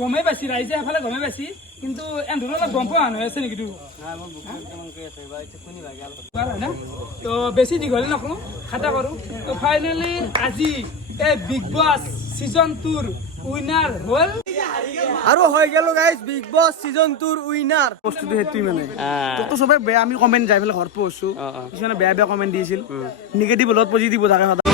গমেই পাইছি ৰাইজে এফালে গমেই পাইছি কিন্তু এন্ধৰ অলপ গম পোৱা হৈ আছে নেকি তো বেছি দীঘলী নকৰোঁ খাটা কৰোঁ তো ফাইনেলি আজি এই বিগ বছ সিজন 2 উইনাৰ হ'ল আৰু হৈ গেল গাইজ বিগ বছ সিজন 2 উইনাৰ বস্তুটো হেতুই মানে তো সবে বেয়া আমি কমেন্ট যাই ফেলে ঘৰ পঢ়ছো কিছুমানে বেয়া বেয়া কমেন্ট দিছিল নিগেটিভ হলত পজিটিভ থাকে সদায়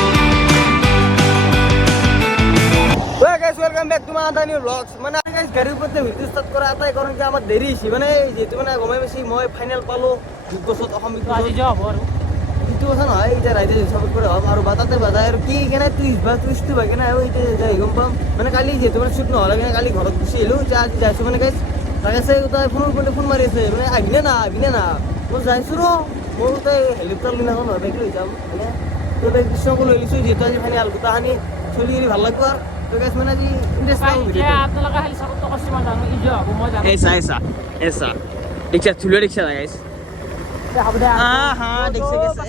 guys, welcome back to my other new vlogs. মানে guys গাড়ীৰ ওপৰতে ভিডিও ষ্টাৰ্ট কৰা এটাই কাৰণ কি আমাৰ দেৰি হৈছে মানে যেটো মানে গমাই বেছি মই ফাইনাল পালো বিগ বছত অসম বিগ বছ আজি যাব আৰু কিন্তু কথা নহয় এটা ৰাইডে সব কৰে আৰু বাতাতে বাজায় আৰু কি কেনে টুইষ্ট বাকি না এইটা যাই গম পাম মানে কালি যেটো মানে শুট নহলে কিনে কালি ঘৰত গুচি আহিলো যে আজি যাইছো মানে গাইজ তাকে উতাই ফোন মাৰি আছে মানে আহিনে না মই যাইছো ৰ মই উতাই হেলিকপ্টাৰ লৈ নাখন বাইক লৈ যাম মানে তো তাই কৃষ্ণকো লৈ লিছো যেটো আজি ফাইনাল গোটাখানি চলি ভালো লাগব আৰু তো গাইজ মানে আজি ইন্টাৰেস্টিং ভিডিও আপোনালোকে খালি সাপোৰ্ট কৰিছে মই জানো ইজি হ'ব মই জানো ऐसा रिक्शा चुलो रिक्शा ना गाइस হ'ব দে हां देखसे कैसे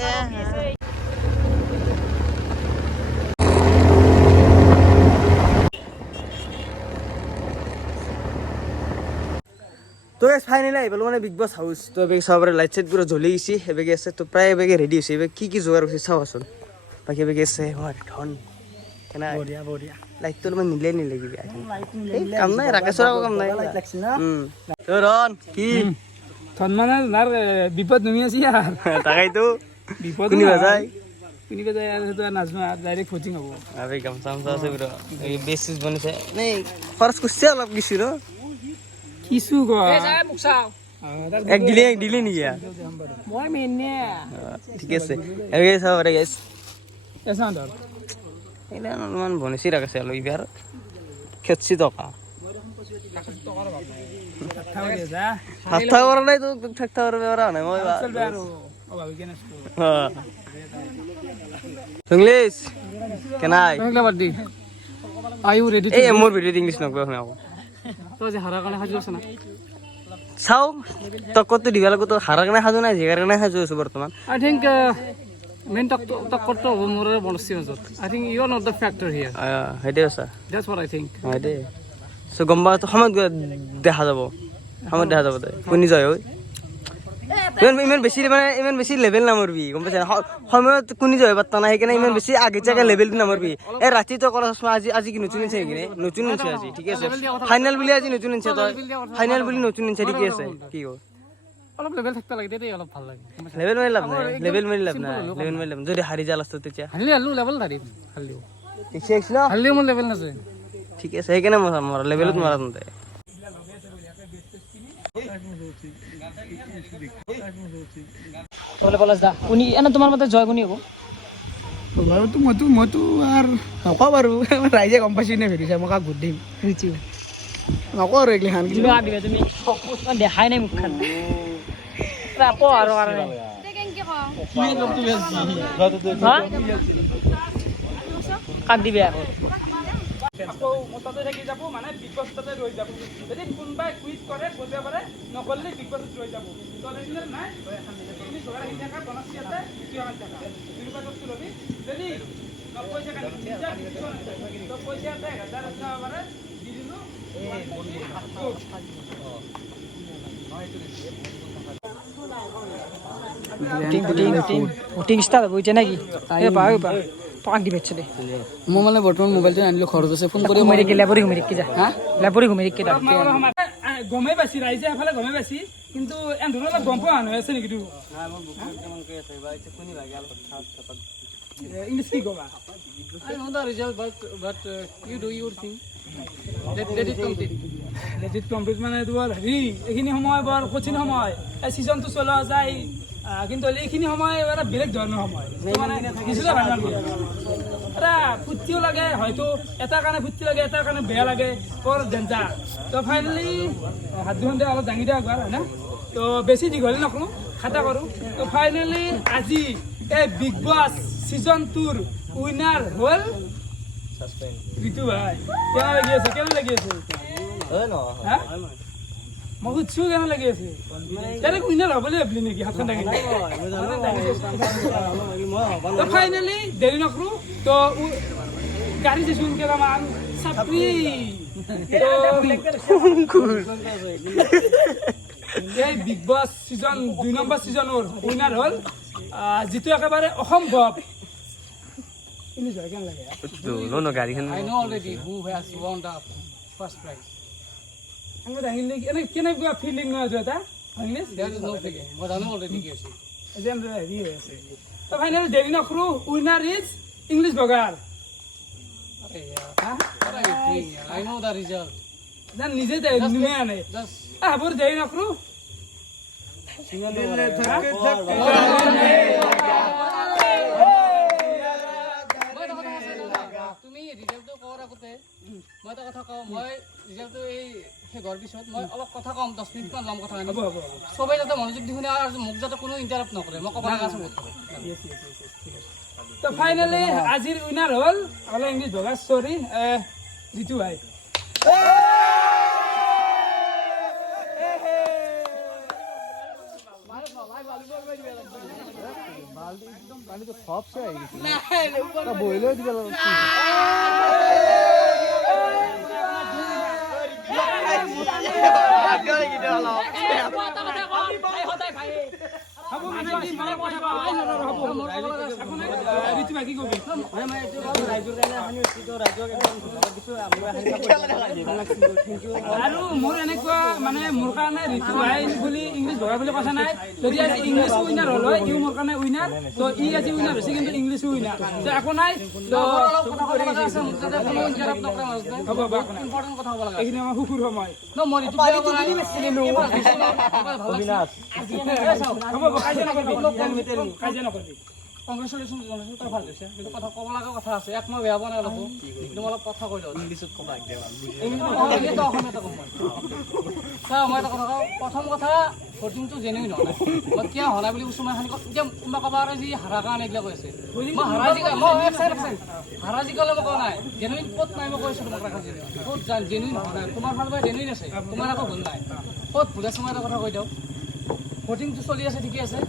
तो गाइस फाइनली आई बोलो माने बिग बॉस हाउस तो एबे सबरे लाइट सेट पूरा জ্বলি গিছি এবে গেছে তো প্রায় এবে রেডি হইছে এবে কি জোগাড় হইছে চাওছন বাকি এবে গেছে আমার ধন কেনা বড়িয়া লাইট তো মানে নিলে কি এই কাম নাই রাকেশরা কাম নাই লাইট লাগছে না তো রন কি ধন মানে নার বিপদ নমি আছে यार তাকাই তো বিপদ কোনি বাজাই আর তো নাজমা ডাইরেক্ট কোচিং হ'ব আবে কাম সামসা আছে ব্রো এই বেসিস বনেছে নাই খরচ করছে অলপ কিছু র কিছু গো এই যায় মুকসাও এক দিলে নি গিয়া মই মেনে ঠিক আছে এবে সবরে গাইস এসা ধর এলা মান বনেছি রাখছে আলো ইবার খেতছি টাকা হাতটা করা নাই তো ঠাকটা করবে ওরা না মই চলবে আর ও ভাবি কেন হ্যাঁ ইংলিশ কেনাই বাংলা বাদি আর ইউ রেডি এই মোর ভিডিও ইংলিশ নকবে এখন আকৌ তো যে হারা কানে হাজির আছে না চাও তক কত দিবা লাগো তো হারা কানে হাজু নাই জিগার কানে হাজু আছে বর্তমান আই থিংক মেন টক করতে হবে মোর বনসি মাজত I think you are not the factor here হেডে আছে দ্যাটস হোয়াট আই থিংক হেডে সো গম্বা তো সময় দেখা যাব সময় দেখা যাব তাই কোনি যায় ওই ইমান বেছি লেভেল নামৰবি গম পাইছা সময়ত কোনি যায় বাত না সেইকাৰণে ইমান বেছি আগে চাগে লেভেল নামৰবি এই ৰাতি তো কৰা আজি কি নতুন আছে কি নতুন আছে আজি ঠিক আছে ফাইনাল বুলি আজি নতুন আছে তই ফাইনাল বুলি নতুন আছে ঠিক আছে কি কও অলপ লেভেল থাকতে লাগে দেই অলপ ভাল লাগে লেভেল মাৰি লাভ নাই যদি হাৰি যা লাষ্টত তেতিয়া হালি লেভেল ধাৰি হালি ঠিক আছে না হালি মোৰ লেভেল নাছে ঠিক আছে সেইকাৰণে মোৰ লেভেলত মাৰা নতে তোলে পলাশ দা কোনি এনে তোমাৰ মতে জয় কোনি হ'ব তোমাৰতো মইতো আৰু নকওঁ বাৰু ৰাইজে গম পাইছি নে ভেৰিছা মই কাক ভোট দিম ৰিচি নকওঁ আৰু এইগিলাখান তুমি দিবা তুমি দেখাই নাই মুখখন ৰাপো আৰু কাৰণে কাক দিবে আকৌ মতাতে থাকি যাব মানে বিকষ্টতে ৰৈ যাব যদি কোনবাই কুইট কৰে বজে পাৰে নকৰলে বিকষ্ট ৰৈ যাব তলেদিনে নাই তুমি জোগাৰ হিচাপে থকা বনছি আছে কি হয় জানা দুইবা বস্তু লবি যদি নপইচা কাটি নিজা তো পইচা আছে 1000 আছে পাৰে দি দিলো ভোটিং ষ্টাৰ্ট হ'ব এতিয়া নাকি পাক দিবে চলে মই মানে বৰ্তমান মোবাইলটো আনিলো খৰচ আছে ফোন কৰি লেবৰি ঘুমি যা হা লেবৰি ঘুমি গমেই পাইছি ৰাইজে এফালে গমেই পাইছি কিন্তু এন্ধৰ অলপ গম পোৱা হৈ আছে নেকি তো ইংলিছ কি কবা I know the result but you do your thing let it complete মানে তোমাৰ হেৰি এইখিনি সময় বৰ কঠিন সময় এই সিজনটো চলা যায় কিন্তু এইখিনি সময় এটা বেলেগ ধৰণৰ সময় মানে কিছুটা ভাল নালাগে এটা ফুৰ্তিও লাগে হয়তো এটা কাৰণে ফুৰ্তি লাগে এটা কাৰণে বেয়া লাগে বৰ ডেঞ্জাৰ তো ফাইনেলি হাত দুখনতে অলপ দাঙি দিয়া গ'ল হয় না তো বেছি দীঘলী নকৰোঁ খাটা কৰোঁ তো ফাইনেলি আজি এই বিগ বছ সিজন 2 উইনাৰ হ'ল ঋতু ভাই কেনে লাগি আছে মই সুধিছো কেনে লাগি আছে ডাইৰেক্ট উইনাৰ হ'বলৈ ভাবিলি নেকি হাতখন দাঙি তো ফাইনেলি দেৰি নকৰোঁ তো গাড়ী দিছোঁ কেইটামান চাপৰি এই বিগ বছ সিজন 2 নম্বৰ সিজনৰ উইনাৰ হ'ল যিটো একেবাৰে অসম্ভৱ ইংলিছ হয় কেন লাগে I know already who has won the first prize. আমি দাঙিলে এনে কেনেকুৱা ফিলিং নহয় এটা English There is no feeling. But I know already yes. যেন হেৰি হৈ আছে তো ফাইনেলি দেৰি নকৰো উইনাৰ ইজ ইংলিছ বগাৰ Hey, what are you doing here? I know the result. যেন নিজে নিমে আনে Just বৰ দেৰি নকৰো তুমি ৰিজাল্টটো কোৱাৰ আগতে মই এটা কথা কওঁ মই ৰিজাল্টটো এই শেষৰ পিছত মই অলপ কথা ক'ম 10 মিনিটমান ল'ম কথা হ'ব হ'ব চবেই যাতে মনোযোগ দি শুনে আৰু মোক যাতে কোনো ইণ্টাৰাপ্ট নকৰে মই ক'ব লগা আছে বহুত তো ফাইনেলি আজিৰ উইনাৰ হ'ল হ'লে ইংলিছ বগাৰ ষ্টৰী জিতু ভাই ঋতু ভাই কি কবি আৰু মোৰ এনেকুৱা মানে মোৰ কাৰণে ঋতু ভাই বুলি ইংলিছ বগা বুলি কথা নাই যদি আজি ইংলিছ উইনাৰ হ'ল হয় ইও মোৰ কাৰণে উইনাৰ তো ই আজি উইনাৰ হৈছে কিন্তু ইংলিছ উইনাৰ তো একো নাই তো হ'ব হ'ব ইম্পৰ্টেণ্ট কথা হ'ব লগা এইখিনি আমাৰ সুখৰ সময় মই ঋতু হ'ব কাজিয়া নকৰিবি কংগ্ৰেচুলেশ্যন জনাইছোঁ তই ভাল হৈছে কিন্তু কথা ক'ব লগা কথা আছে এক মই বেয়া পোৱা নাই অলপো কিন্তু মই অলপ কথা কৈ লওঁ ইংলিছত ক'ব অসমীয়াতে ক'ম মই এটা কথা কওঁ প্ৰথম কথা ভোটিংটো জেনুইন হোৱা নাই মই কিয় হোৱা নাই বুলি কৈছোঁ মই এতিয়া কোনোবা ক'ব আৰু যি হাৰা কাৰণে এইবিলাক কৈ আছে মই হাৰা জিকালে মই কোৱা নাই জেনুইন ক'ত নাই মই কৈছোঁ তোমাক ৰাখা ক'ত জেনুইন হোৱা নাই তোমাৰ ফালৰ পৰা জেনুইন আছে তোমাৰ একো ভুল নাই ক'ত ভুল আছে মই এটা কথা কৈ দিওঁ ভোটিংটো চলি আছে ঠিকে আছে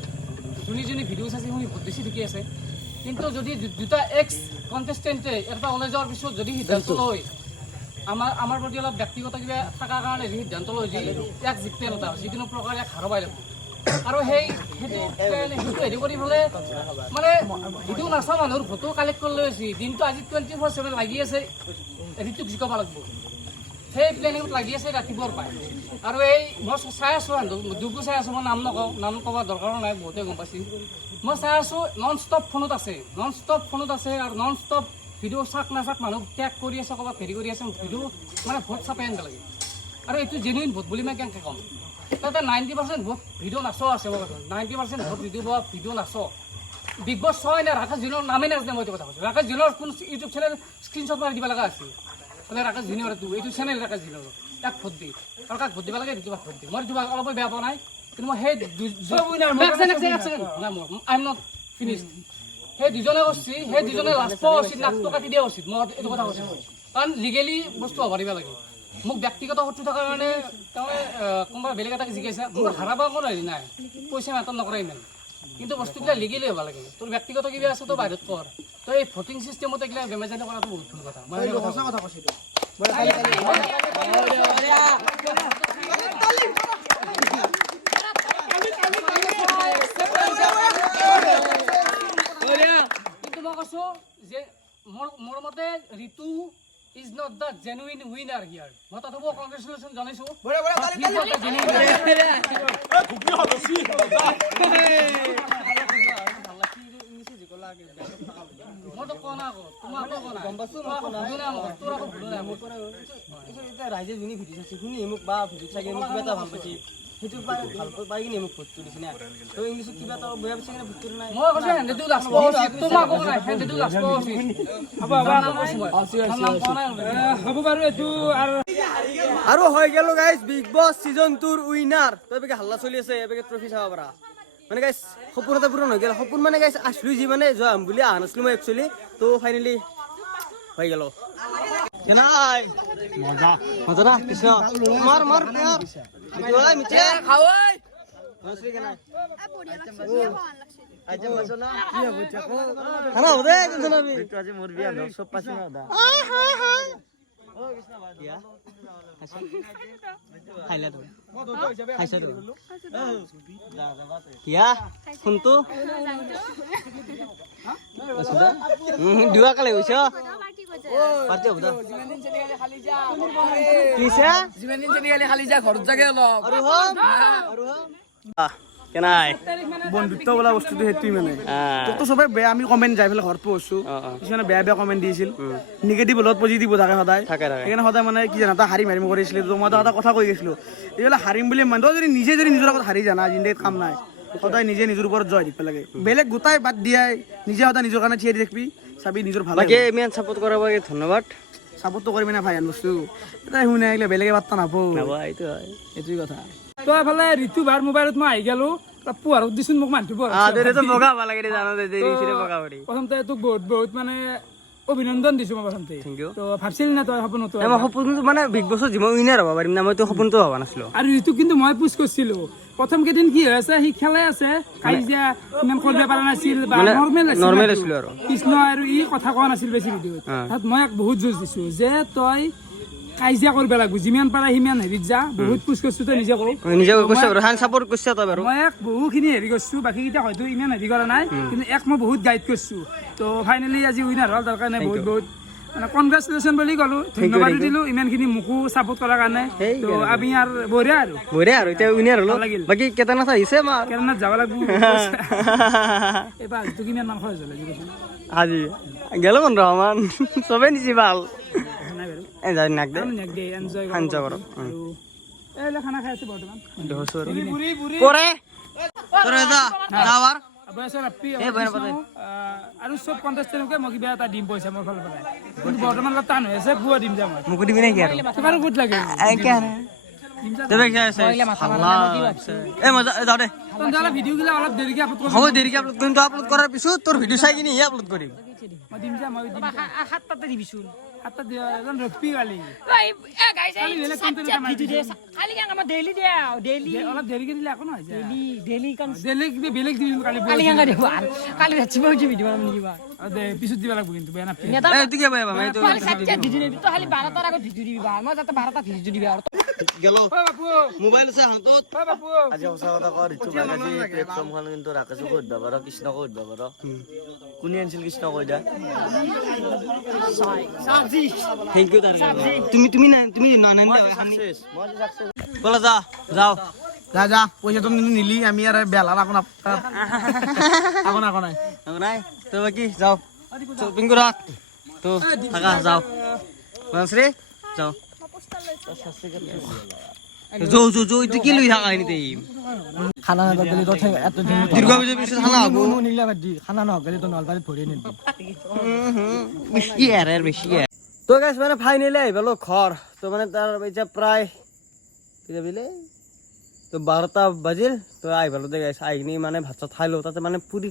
যোনী ভিডিঅ' চাইছে শুনি ভোট দিছে ঠিকে আছে কিন্তু যদি দুটা এক্স কণ্টেষ্টেণ্টে এটা ওলাই যোৱাৰ পিছত যদি সিদ্ধান্ত লয় আমাৰ প্ৰতি অলপ ব্যক্তিগত কিবা থকাৰ কাৰণে যি সিদ্ধান্ত লয় যি এক জিকতে নতা যিকোনো প্ৰকাৰে এক হাৰবাই লাগিব আৰু সেইটো হেৰি কৰি পেলাই মানে ভিডিঅ' নাচা মানুহৰ ভোটো কালেক্ট কৰি লৈ আছে দিনটো আজি 24/7 লাগি আছে ঋতুক জিকাব লাগিব সেই প্লেনিঙত লাগি আছে ৰাতিপুৱাৰ পাই আৰু এই মই চাই আছোঁ দুগু চাই আছোঁ মই নাম ক'ব দৰকাৰ নাই বহুতে গম পাইছে মই চাই আছোঁ নন ষ্টপ ফোনত আছে আৰু নন ষ্টপ ভিডিঅ' চাক নাচাক মানুহ টেগ কৰি আছে ক'ৰবাত হেৰি কৰি আছে ভিডিঅ' মানে ভোট চাপাই আনিব লাগে আৰু এইটো জেনুইন ভোট বুলি মই কেনেকৈ ক'ম তাতে 90% ভোট ভিডিঅ' নাচ আছে মই 90% ভোট ভিডিঅ' নাচ বিগ বছ হয় নে ৰাকেশ জুনিয়ৰ নামেই নাজানে মই এইটো কথা কৈছোঁ ৰাকেশ জুনিয়ৰ কোন ইউটিউব চেনেল স্ক্ৰীনশ্বট মাৰি দিব লগা আছিল বোলে ৰাকেশ জুনিয়ৰটো এইটো চেনেল ৰাকেশ জুনিয়ৰ তাক ভোট দি আৰু কাক ভোট দিব লাগে ঋতুবাক ভোট দি মই ঋতুবাক অলপ বেয়া পোৱা নাই কিন্তু মই সেই আই এম নট ফিনিছ সেই দুজনে কৈছে সেই দুজনে লাষ্ট পোৱা উচিত নাকটো কাটি দিয়া উচিত মই এইটো কথা কৈছোঁ কাৰণ লিগেলি বস্তু হ'ব দিব লাগে মোক ব্যক্তিগত শত্ৰু থকাৰ কাৰণে তাৰমানে কোনোবা বেলেগ এটাক জিকাইছে মোৰ হাৰাব কোনো হেৰি নাই পইচা মেটাৰ নকৰে ইমান কিন্তু বস্তুবিলাক লিগেলি হ'ব লাগে তোৰ ব্যক্তিগত কিবা আছে তই বাহিৰত কৰ তই এই ভোটিং চিষ্টেমত এইগিলা বেমেজালি কৰাটো বহুত ভুল কথা মই কথা কৈছোঁ কিন্তু মই কৈছোঁ যে মোৰ মতে ঋতু is not the genuine winner here. মই তাতো কংগ্ৰেচুলেশ্যন জনাইছোঁ ৰাইজে যোনে ভিডিঅ' চাইছে শুনি মোক বা ভিডিঅ' চাই কিবা এটা ভাল পাইছে সেইটো ভাল পাই কিনে মোক ভোটটো দিছে না তো ইংলিছত কিবা এটা বেয়া পাইছে কিনে ভোটটো নাই মই কৈছোঁ হেণ্ডেটো লাষ্ট পোৱা উচিত তোমাক ক'ব নাই হেণ্ডেটো লাষ্ট পোৱা উচিত হ'ব বাৰু এইটো আৰু হৈ গেল গাইজ বিগ বছ সিজন 2 উইনাৰ তো এবেগে হাল্লা চলি আছে এবেগে ট্ৰফি চাব পাৰা মানে গাইজ সপোন এটা পূৰণ হৈ গেল সপোন মানে গাইজ আছিলো যি মানে যাম বুলি অহা নাছিলো মই একচুৱেলি তো ফাইনেলি হৈ গেল কেনাই মজা মজা না কৃষ্ণ মাৰ মাৰ প্যাৰ মিঠে মিঠে খাওই নসরি কেনাই আইটেম বাজো না কি হবে চাকো খানা হবে টেনশন আমি একটু আজ মোর বিয়া সব পাছি না দা খাইলা তো খাইছা তো কিয়া ফোনটো দুয়া কালে গৈছ পাতি হ'ব কিছে যিমান দিন চলি গ'লে খালি যা ঘৰত যাগে অলপ আৰু কেনাই বন্ধুত্ব বোলা বস্তুটো সেইটোৱে মানে তোকতো চবে বেয়া আমি কমেণ্ট যাই পেলাই ঘৰত পঢ়ছো কিছুমানে বেয়া বেয়া কমেণ্ট দিছিল নিগেটিভ লগত পজিটিভ থাকে সদায় সেইকাৰণে সদায় মানে কি জানা তই হাৰিম হাৰিম কৰিছিলি তো মই এটা কথা কৈ গৈছিলো এইবিলাক হাৰিম বুলি মানে তই যদি নিজে নিজৰ আগত হাৰি জানা জিন্দেগীত কাম নাই সদায় নিজে নিজৰ ওপৰত জয় দিব লাগে বেলেগ গোটাই বাদ দিয়াই নিজে সদায় নিজৰ কাৰণে থিয় দি থাকিবি চাবি নিজৰ ভাল বাকী ইমান ছাপোৰ্ট কৰাৰ বাবে ধন্যবাদ ছাপোৰ্টটো কৰিবি না ভাই আন বস্তু এটাই শুনে আহিলে বেলেগে বাৰ্তা নাপাওঁ এইটো হয় এইটোৱে কথা তই এফালে ঋতু বাৰ মোবাইলত মই আহি গেলো পোহাৰত দিছোন মোক মানুহটো বগা ভাল লাগে জানো বগা কৰি প্ৰথমতে তোক বহুত বহুত মানে অভিনন্দন দিছো মই প্ৰথমতে তো ভাবছিলি না তই সপোনটো মই সপোনটো মানে বিগ বছৰ যিমান উইনাৰ হ'ব পাৰিম না মইতো সপোনটো ভবা নাছিলো আৰু ঋতু কিন্তু মই পুছ কৰিছিলো প্ৰথম কেইদিন কি হৈ আছে সি খেলাই আছে কাজিয়া ইমান কৰিব পৰা নাছিল বা নৰ্মেল আছিলো আৰু কৃষ্ণ আৰু ই কথা কোৱা নাছিল বেছি ভিডিঅ'ত তাত মই বহুত জোৰ দিছো যে তই কাজিয়া কৰিব লাগিব যিমান পাৰা সিমান হেৰিত যা বহুত পুছ কৰিছো তই নিজে কওঁ নিজে কৈছে বাৰু হান ছাপোৰ্ট কৰিছে তই বাৰু মই বহুখিনি হেৰি কৰিছো বাকী কেইটা হয়তো ইমান হেৰি কৰা নাই কিন্তু মই বহুত গাইড কৰিছো তো ফাইনেলি আজি উইনাৰ হ'ল তাৰ কাৰণে বহুত বহুত মানে কনগ্ৰেচুলেশ্যন বুলি ক'লো ধন্যবাদ দিলো ইমানখিনি মোকো ছাপোৰ্ট কৰাৰ কাৰণে তো আমি আৰু বঢ়িয়া আৰু এতিয়া উইনাৰ হলো বাকী কেদাৰনাথ আহিছে আমাৰ কেদাৰনাথ যাব লাগিব এইবাৰ তো কিমান মান খৰচ হ'ল আজি গেল বন্ধু আমাৰ চবে নিছি ভাল খানা খাই আছো বৰ্তমান আৰু চব কণ্টেষ্টেণ্টকে মই কিবা এটা দিম পইচা মোৰ ফালৰ পৰা কিন্তু বৰ্তমান অলপ টান হৈ আছে পুৱা দিম যাম মোকো দিবি নেকি আৰু তোমাৰো ক'ত লাগে ভিডিঅ' গিলা অলপ দেৰিকে আপলোড কৰিম হ'ব দেৰিকে আপলোড কৰিম আপলোড কৰাৰ পিছত তোৰ ভিডিঅ' চাই কিনি আপলোড কৰিম মই দিম যা মই দিম 7টাতে দিবিচোন 7টা দিয়া এজন ৰখবি কালি অলপ দেৰিকে দিলে একো নহয় বেলেগ দিম কালি পিছত দিব লাগিব কিন্তু বেয়া নাপাবি মোবাইল আছে হাতত আজি সঁচা কথা কওঁ ঋতু ভাগ আজি প্লেটফৰ্মখন কিন্তু ৰাকেশকো সুধিব পাৰ কৃষ্ণকো সুধিব পাৰ কোনে আনিছিল কৃষ্ণ কৈ দিয়া থেংক ইউ তুমি বলা যাও যা পইচাটো নিলি আমি আৰু বেলা আকৌ নাই তো বাকি যাও শ্বপিং কৰা তো থাকা যাও বনশ্ৰী যাও যো এইটো কি লৈ থাকা এনি টাইম খানা নাপালে তো এত দিন দুর্গা পূজাৰ পিছত খানা হ'ব নিলা বাদ দি খানা নহলে তো নলবাৰীত ভৰি নিদি বেছি তো গাইছ মানে ফাইনেলি আহি পালো ঘৰ তো মানে তাৰ এতিয়া প্ৰায় কেতিয়া বিলে তো 12টা বাজিল তো আহি পালো দে গাইছ আহি কিনি মানে ভাত চাত খাই লো তাতে মানে পুৰি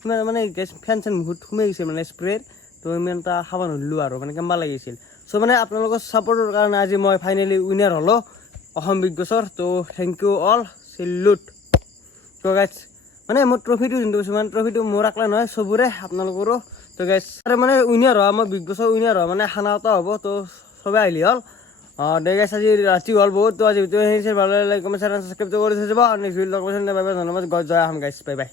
কিমান মানে গেছ ফেন চেন বহুত সোমাই গৈছে মানে স্প্ৰেৰ তো ইমান এটা খাব নোৱাৰিলোঁ আৰু মানে কেম্বা লাগিছিল চ' মানে আপোনালোকৰ ছাপৰ্টৰ কাৰণে আজি মই ফাইনেলি উইনাৰ হ'লোঁ অসম বিগ বছৰ তো থেংক ইউ অল চেলুট তো গাইছ মানে মোৰ ট্ৰফিটো যোনটো কৈছোঁ মানে ট্ৰফিটো মোৰ আকলে নহয় চবৰে আপোনালোকৰো তো গাইছ মানে উইনাৰ হোৱা মই বিগ বছৰ উইনাৰ হোৱা মানে খানা এটা হ'ব তো চবে আহিলি হ'ল দে গাইছ আজি ৰাতি হ'ল বহুত তো আজি ভিডিঅ' ভাল লাগিলে লাইক কমেণ্ট শ্বেয়াৰ ছাবস্ক্ৰাইব কৰি থৈ যাব আৰু নেক্সট ভিডিঅ' লগ পাইছোঁ বাই বাই ধন্যবাদ জয় আহম গাইছ বাই বাই